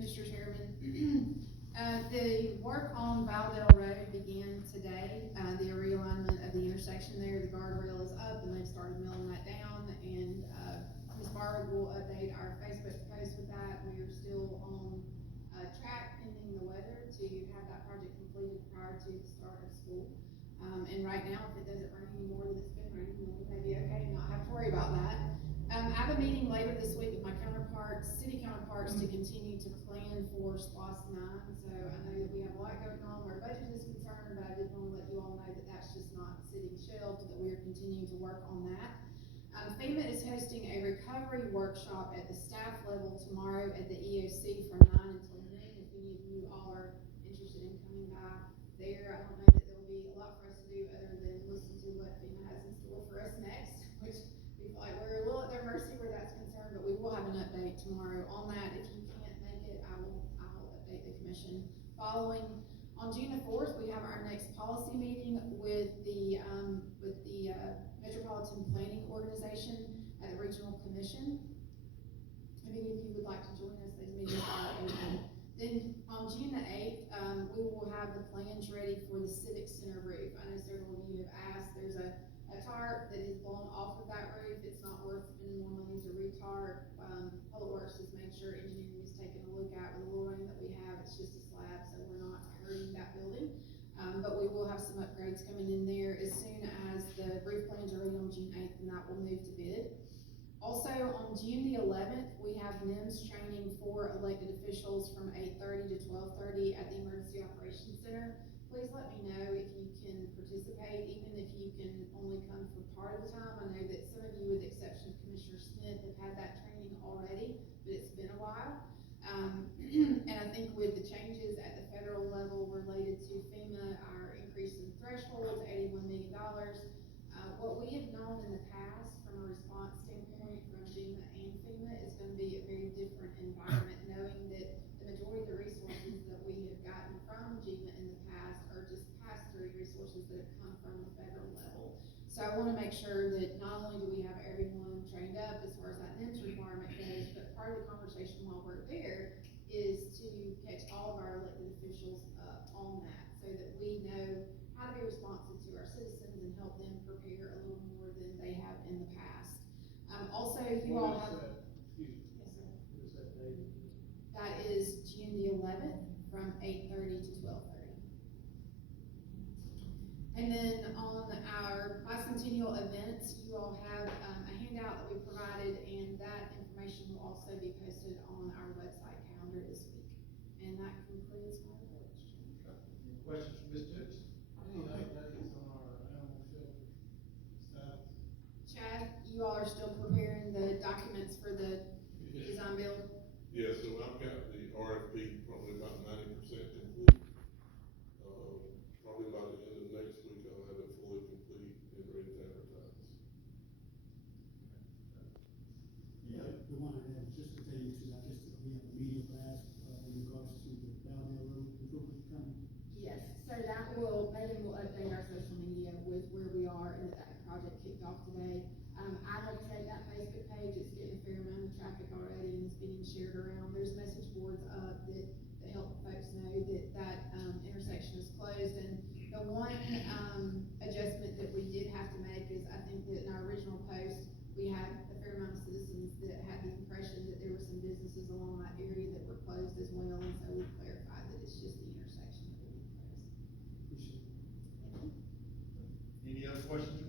Mr. Chairman. The work on Valdosta Road began today. The realignment of the intersection there, the guardrail is up and they've started milling that down, and Ms. Barber will update our Facebook post with that. We are still on track pending the weather to have that project completed prior to the start of school. And right now, if it doesn't rain any more than it's been raining, then we may be okay and not have to worry about that. I have a meeting later this week with my city counterparts, to continue to plan for SPLOST IX. So I know that we have a lot going on where budget is concerned, but I did want to let you all know that that's just not sitting shelved, that we are continuing to work on that. FEMA is hosting a recovery workshop at the staff level tomorrow at the EOC from 9 until noon. If any of you all are interested in coming by there, I don't know that there will be a lot for us to do other than listen to what FEMA has in store for us next, which we feel like we're a little at their mercy where that's concerned, but we will have an update tomorrow on that. If you can't make it, I'll update the commission. Following, on June the 4th, we have our next policy meeting with the Metropolitan Planning Organization at the Regional Commission. If any of you would like to join us, those meetings are open. Then on June the 8th, we will have the plans ready for the Civic Center roof. I know several of you have asked. There's a tarp that is blown off of that roof. It's not worth spending more money to re-tarp. Public Works has made sure engineering is taking a look at with the little rain that we have. It's just a slab, so we're not hurting that building. But we will have some upgrades coming in there as soon as the roof plans are ready on June 8th, and that will move to bid. Also, on June the 11th, we have NIMS training for elected officials from 8:30 to 12:30 at the Emergency Operations Center. Please let me know if you can participate, even if you can only come for part of the time. I know that some of you, with the exception of Commissioner Smith, have had that training already, but it's been a while. And I think with the changes at the federal level related to FEMA, our increase in threshold to $81 million, what we have known in the past from a response standpoint from GEMA and FEMA is going to be a very different environment, knowing that the majority of the resources that we have gotten from GEMA in the past are just pass-through resources that have come from the federal level. So I want to make sure that not only do we have everyone trained up as far as that NIMS requirement goes, but part of the conversation while we're there is to catch all of our elected officials up on that, so that we know how to be responsive to our citizens and help them prepare a little more than they have in the past. Also, you all have. Yes, sir. What is that date? That is June the 11th from 8:30 to 12:30. And then on our bicentennial events, you all have a handout that we provided, and that information will also be posted on our website calendar this week. And that concludes my report. Any questions for Ms. Dukes? Any updates on our animal shelter status? Chad, you all are still preparing the documents for the design build? Yeah, so I've got the RFP probably about 90% complete. Probably by the end of next week, I'll have it fully complete and ready to advertise. Yeah, the one I have, just to tell you, too, I guess we have a media blast in regards to the Valdosta Road improvement coming. Yes, so Megan will update our social media with where we are and that project kicked off today. I have checked that Facebook page. It's getting a fair amount of traffic already, and it's being shared around. There's message boards up that help folks know that intersection is closed. And the one adjustment that we did have to make is, I think that in our original post, we had a fair amount of citizens that had the impression that there were some businesses along that area that were closed as well, and so we clarified that it's just the intersection that will be closed. Appreciate it. Any other questions